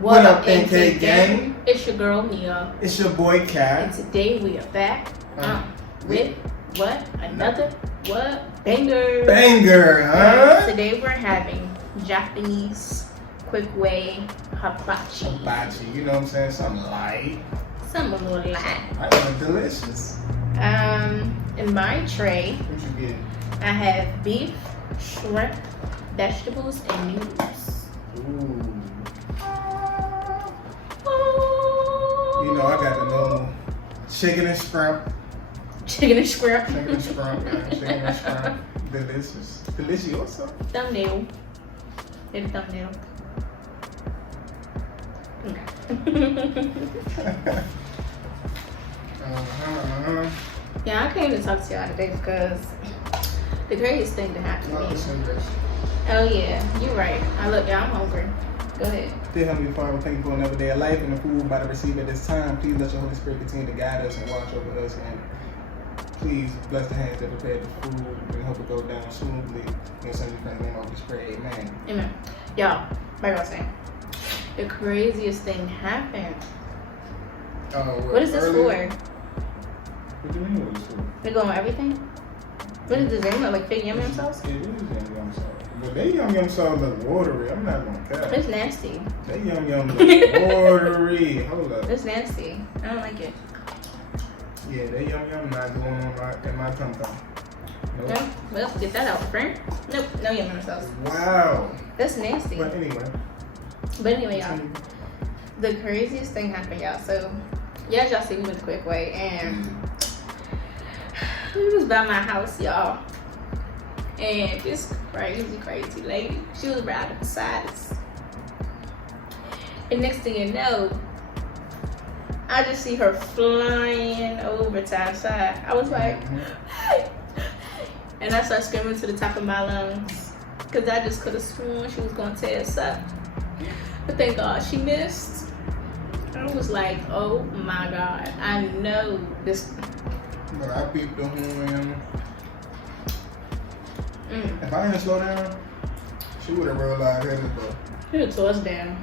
What up, NK gang? It's your girl Nia. It's your boy Cat. And today we are back with what? Another what? Banger. Banger, huh? Today we're having Japanese Quickway Hibachi. Hibachi, you know what I'm saying? Something light. Something a little light. Delicious. In my tray, What you get? I have beef, shrimp, vegetables, and noodles. Ooh. You know, I got the little chicken and shrimp. Chicken and shrimp. Chicken and shrimp, man. Chicken and shrimp. Delicious. Delicioso. Thumbnail. Hit a thumbnail. Okay. Yeah, I came to talk to y'all today because the greatest thing to happen to me. Oh yeah, you're right. Y'all, I'm hungry. Go ahead. Dear Heavenly Father, thank you for another day of life and the food we're about to receive at this time. Please let your Holy Spirit continue to guide us and watch over us. And please bless the hands that prepared the food and help it go down smoothly. In Son's name, I just pray. Amen. Amen. Y'all, like I was saying, the craziest thing happened. What is this for? What do you mean what is for? They go on everything? What is this? They look like fake yum yum sauce? It is yum yum sauce. But they yum yum sauce look watery. I'm not gonna cap. It's nasty. They yum yum look watery. Hold up. It's nasty. I don't like it. Yeah, they yum yum not going on in my tum tum. Nope. Okay, well, get that out, friend. Nope, no yum yum sauce. Wow. That's nasty. But anyway, y'all, the craziest thing happened, y'all. So, yeah, y'all see me with the Quickway, and we was by my house, y'all. And this crazy lady, she was right beside us. And next thing you know, I just see her flying over to our side. I was like, hey! And I started screaming to the top of my lungs because I just could have sworn she was going to tear us up. But thank God she missed. I was like, oh my God, I know this. But I peeped the horn. If I didn't slow down, she would have realized it was She would have tore us down.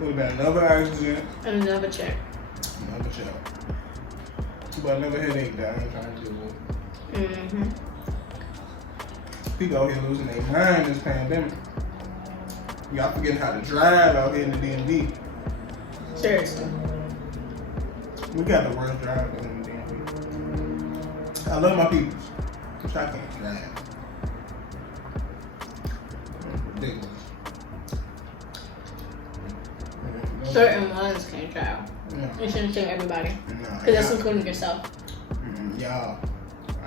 Would have been another accident. And another check. Another check. But another headache that I ain't trying to deal with. People out here losing their mind this pandemic. Y'all forgetting how to drive out here in the DMV. Seriously. We got the worst drivers in the DMV. I love my people, which I can't drive. Ridiculous. Certain ones can't drive. No. You shouldn't say everybody. No. Because that's including yourself. Y'all.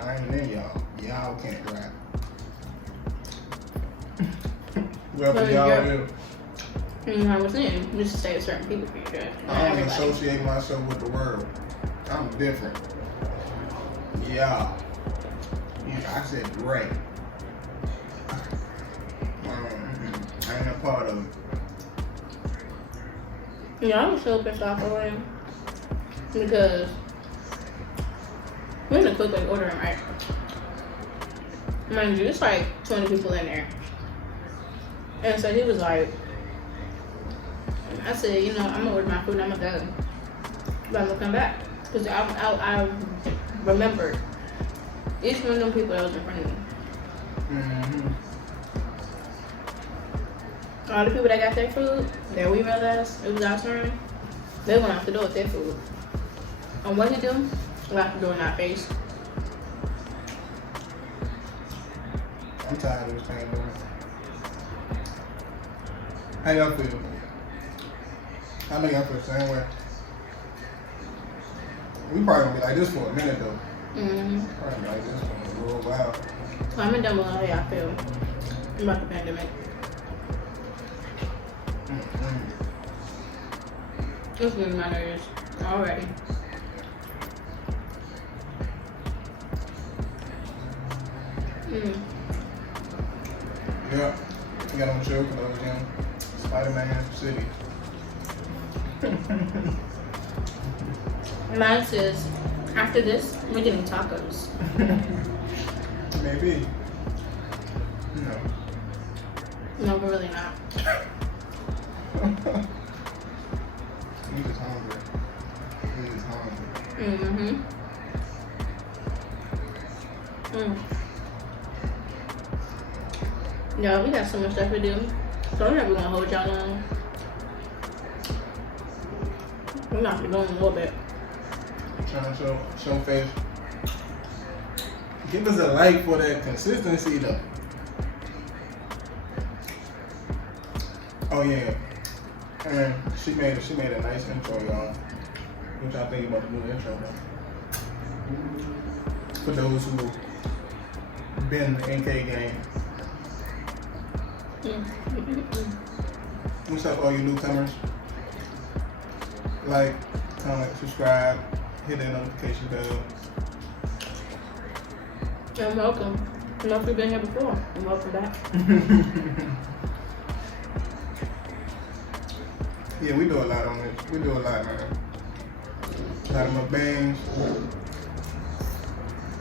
I ain't in y'all. Y'all can't drive. Well, y'all do. I was saying, you should say to certain people for you drive. I don't associate myself with the world. I'm different. Yeah. I said great. I ain't a part of it. Yeah, I was so pissed off over him. Because we're in a Quickway ordering, right? Mind you, it's like 20 people in there. And so he was like, I said, you know, I'm gonna order my food and I'm gonna go. But I'm gonna come back. Because I remembered each one of them people that was in front of me. All the people that got their food, that we realized it was our turn, they went out the door with their food. And what he do? Went out the door in our face. I'm tired of this pandemic. How y'all feel? I know y'all feel the same way. We probably gonna be like this for a minute though. Probably like this for a little while. Comment down below how y'all feel about the pandemic. It's getting my nerves already. Yeah, I got on chill because I was in Spider-Man City. Mine says, after this, we're getting tacos. Maybe. No, we're really not. We just hungry. We just hungry. Mm-hmm. Yo, we got so much stuff to do. So we're not gonna hold y'all long. We're not gonna go in a little bit. Trying to show face. Give us a like for that consistency though. Oh yeah. And she made a nice intro, y'all. What y'all think about the new intro though? For those who been in the NK game. What's up, all you newcomers? Like, comment, subscribe, hit that notification bell. You're welcome. You know if you've been here before, you're welcome back. Yeah, we do a lot on this. We do a lot, man. A lot of mukbangs.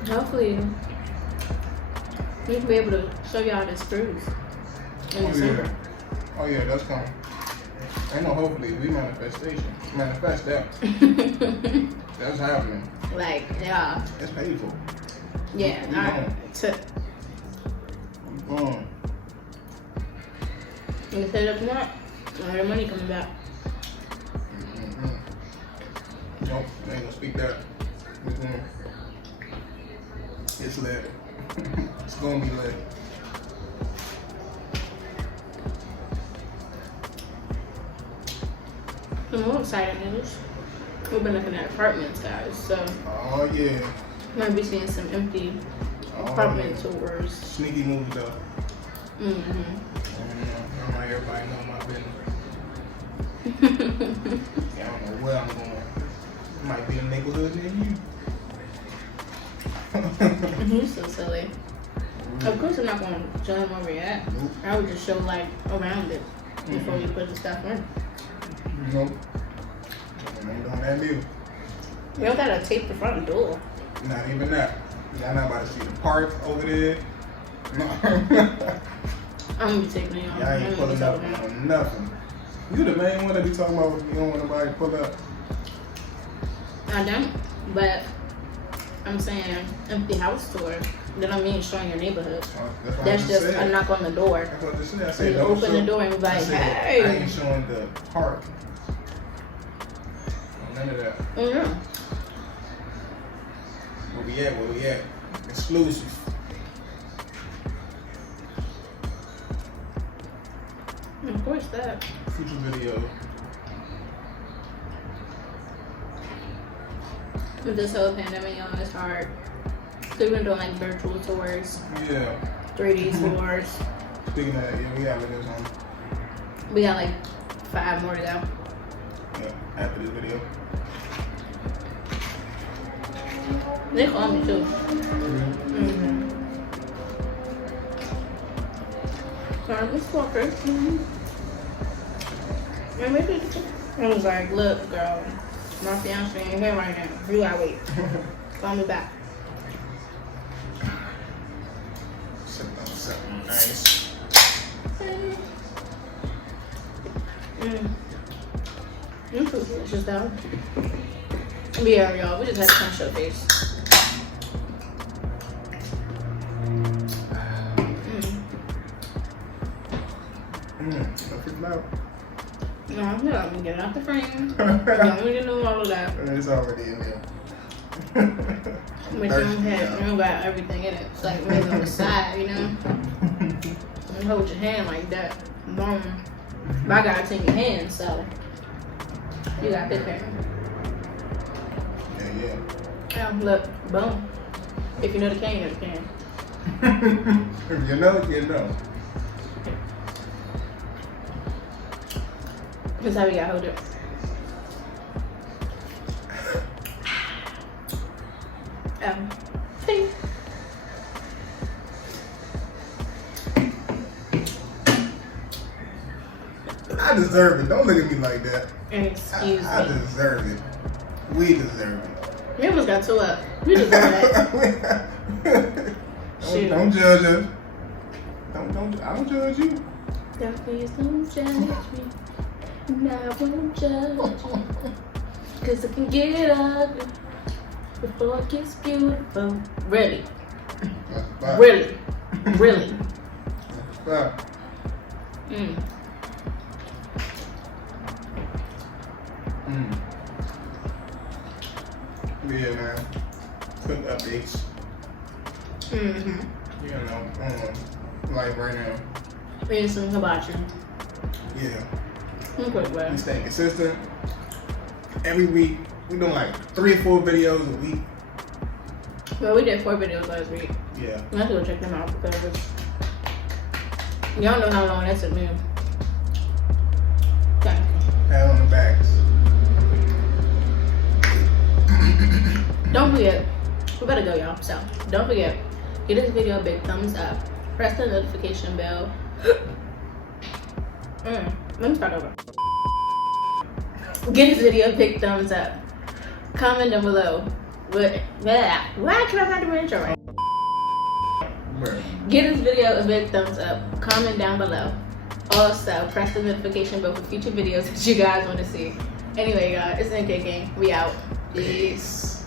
Hopefully, we can be able to show y'all this cruise in December. Oh yeah, that's coming. Ain't no hopefully, we manifestation. Manifest that. That's happening. Like, yeah. It's painful. Yeah, We alright. You can set it up tomorrow. All your money coming back. Nope, I ain't gonna speak that. It's lit. It's gonna be lit. I'm excited, Noodles. We've been looking at apartments, guys, so Oh yeah. might be seeing some empty apartment tours. Sneaky moves though. Mm-hmm. I'm like everybody know my business. Yeah, I don't know where I'm going. It might be a neighborhood near you. You're so silly. Of course, I'm not gonna show them where we're at. Nope. I would just show like around it before you put the stuff in. Nope. I ain't doing that new. We don't gotta tape the front door. Not even that. Y'all not about to see the park over there. No. I'm gonna be taping it on. Y'all ain't pulling up on nothing. You the main one that be talking about you don't want nobody to pull up. I don't, but I'm saying empty house tour. That don't mean showing your neighborhood. That's just a knock on the door. That's what I just said. I So said you don't open show, the door and be like, I said, hey. I ain't showing the park. None of that. Mm-hmm. Where we at? Where we at? Exclusive. Of course that. Future video. With this whole pandemic, you know, it's hard. So we've been doing like virtual tours, Yeah. 3D tours. Speaking of that, yeah, we have this on. We got like 5 more to go. Yeah, after this video. They call me too. Mm-hmm. Sorry, Miss Walker. I was like, look, girl, my fiance ain't here right now. You gotta wait. Call me back. Something nice. This is delicious though. Yeah, y'all, we just had to kind of show face. Don't freak out. No, I'm gonna get it out the frame. Don't need to know all of that. It's already in there. But you don't got everything in it. It's like maybe on the side, you know? You hold your hand like that. Boom. But I got it in your hand, so you got this hand. Yeah. Yeah, look, boom. If you know the can, you know the can. If you know, you know. That's how we got hold it. Ting. I deserve it. Don't look at me like that. Excuse I me. deserve it. We deserve it. We almost got 2 up. We deserve that. Shoot. Don't judge us. I don't judge you. Yeah, please don't judge me. And I won't judge you. Cause it can get ugly before it gets beautiful. Really? Really? Really? Mm. Yeah, man. Quick updates. Mm-hmm. You know, like right now. Eating some hibachi. Yeah. Quickway. We stay consistent. Every week, we doing like 3 or 4 videos a week. Well, we did 4 videos last week. Yeah. I have to go check them out because y'all know how long that took me. Thank you. Pat on the backs. Don't forget, we better go, y'all. So, don't forget, give this video a big thumbs up. Press the notification bell. Let me start over. Give this video a big thumbs up. Comment down below. Why can I not do my intro right? Give this video a big thumbs up. Comment down below. Also, press the notification bell for future videos that you guys want to see. Anyway, y'all, it's NK Gang. We out. Peace.